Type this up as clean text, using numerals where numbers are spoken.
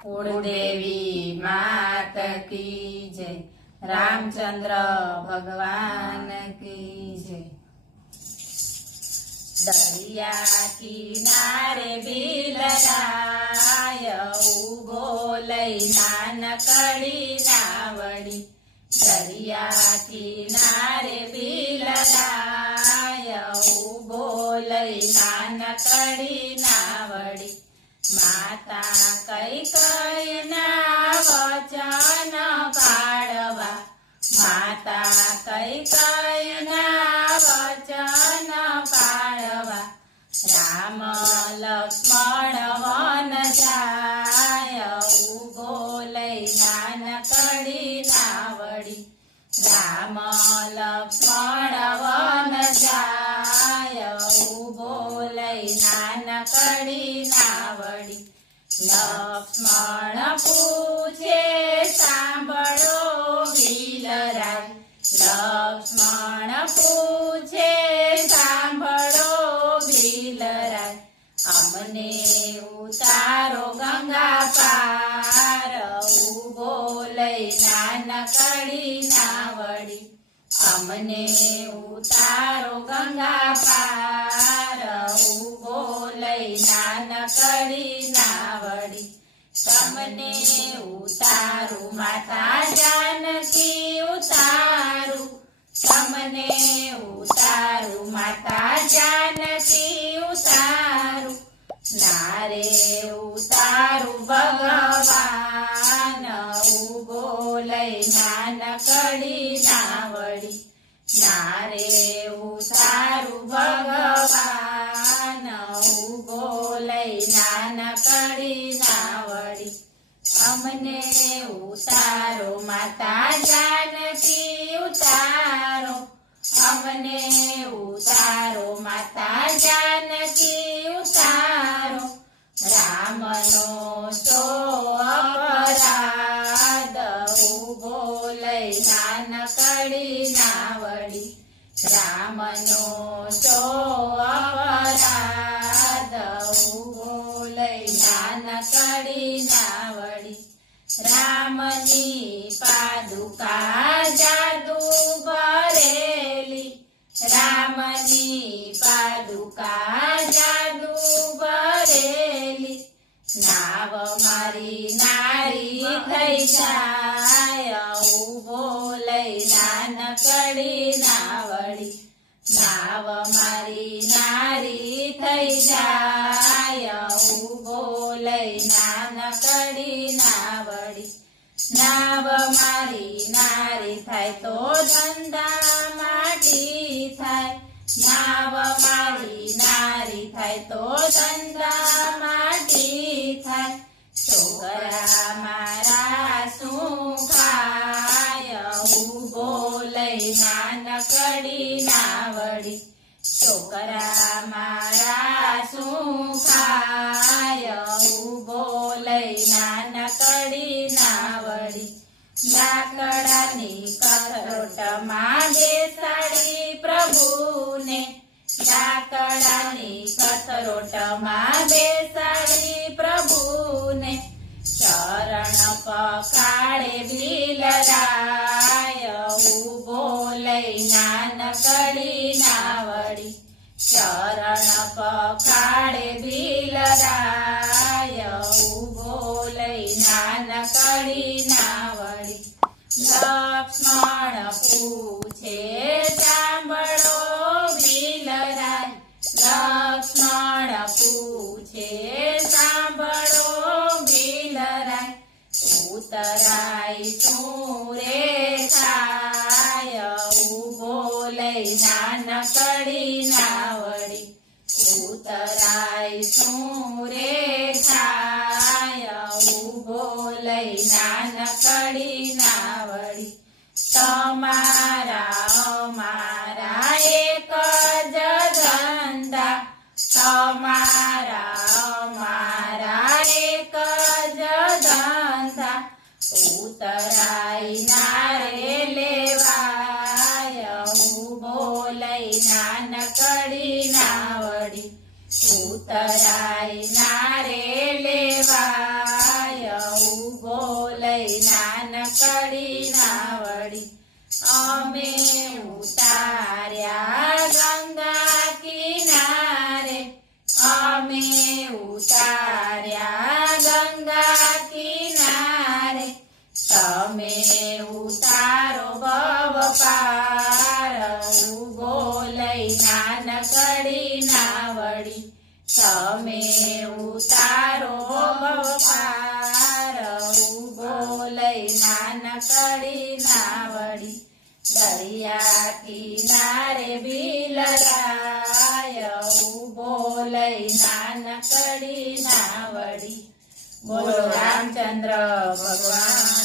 कुलदेवी मात की जय, रामचंद्र भगवान की जय। दरिया किनारे बिलराय उभो लई नानकड़ी नावड़ी। दरिया किनारे बिलराय उभो लई नानकड़ी नावड़ी। माता कैकेयी ना वचन पाळवा। माता कैकेयी ना वचन पाळवा। राम लक्ष्मण वन जाय उभो लई नानकड़ी नावड़ी। राम लक्ष्मण वन जाय उभो लई नानकड़ी नावड़ी। लक्ष्मण पूछे सांभळो भीलराय। लक्ष्मण पूछे सांभळो भीलराय। अमने उतारो गंगा पार उभो लई नानकड़ी नावड़ी। अमने उतारो गंगा पार उभो लई नानकड़ी नावड़ी। तमने उतारू माता जानकी उतारू। तमने उतारू माता जानकी उतारू। नारे उतारू भगवान उभो लई नानकड़ी नावड़ी। नारे उतारू भगवान उभो लई नानकड़ी नावड़ी। अमने उतारो माता जानकी उतारो। अमने उतारो माता जानकी उतारो। रामनो सो अपराध उभो लई नानकड़ी नावड़ी। रामनो सो अपराध उभो लई नानकड़ी नावड़ी। रामनी पादुका जादू भरेली। रामनी पादुका जादू भरेली। नाव मारी नारी थई जाय उभो लई नानकड़ी नावड़ी। नाव मारी नारी थई जाय उभो लई नानकड़ी नावड़ी। नाव मारी नारी थाय तो धंधा माटी थाय। नाव मारी नारी थाय तो धंधा माटी थाय। छोकरा मारा શું ખાય ઉભો લઈ નાનકડી નાવડી। છોકરા મારા શું ખાય ઉભો લઈ નાનકડી નાવડી। લાકડાની કથરોટમાં બેસાડી પ્રભુને। લાકડાની કથરોટમાં બેસાડી પ્રભુને। ચરણ પખાડે ભીલરાય ઉભો લઈ નાનકડી નાવડી। ચરણ પખાડે ભીલરાય ઉભો લઈ નાનકડી નાવડી। લક્ષ્મણ પૂછે સાંભળો ભીલરાય। લક્ષ્મણ પૂછે સાંભળો ભીલરાય। ઉતરાય શું રે થાય ઉભો લઈ નાનકડી નાવડી। ઉતરાય શું રે થાય ઉભો લઈ નાનકડી નાવડી। તમારા અમારા એક જ ધંધા। તમારા અમારા એક જ ધંધા। ઉતરાય નારે લેવાય ઉભો લઈ નાનકડી નાવડી। ઉતરાય નારે લેવાય નાનકડી નાવડી અમે ઉતાર્યા ગંગા કિનારે અમે ઉતાર્યા ગંગા કિનારે તમે ઉતારો ભવ પાર ઉભો લઈ નાનકડી નાવડી તમે ઉતારો ભવ પાર ઉભો લઈ નાનકડી નાવડી દરિયા કિનારે બિલરાય ઉભો લઈ નાનકડી નાવડી બોલો રામચંદ્ર ભગવાન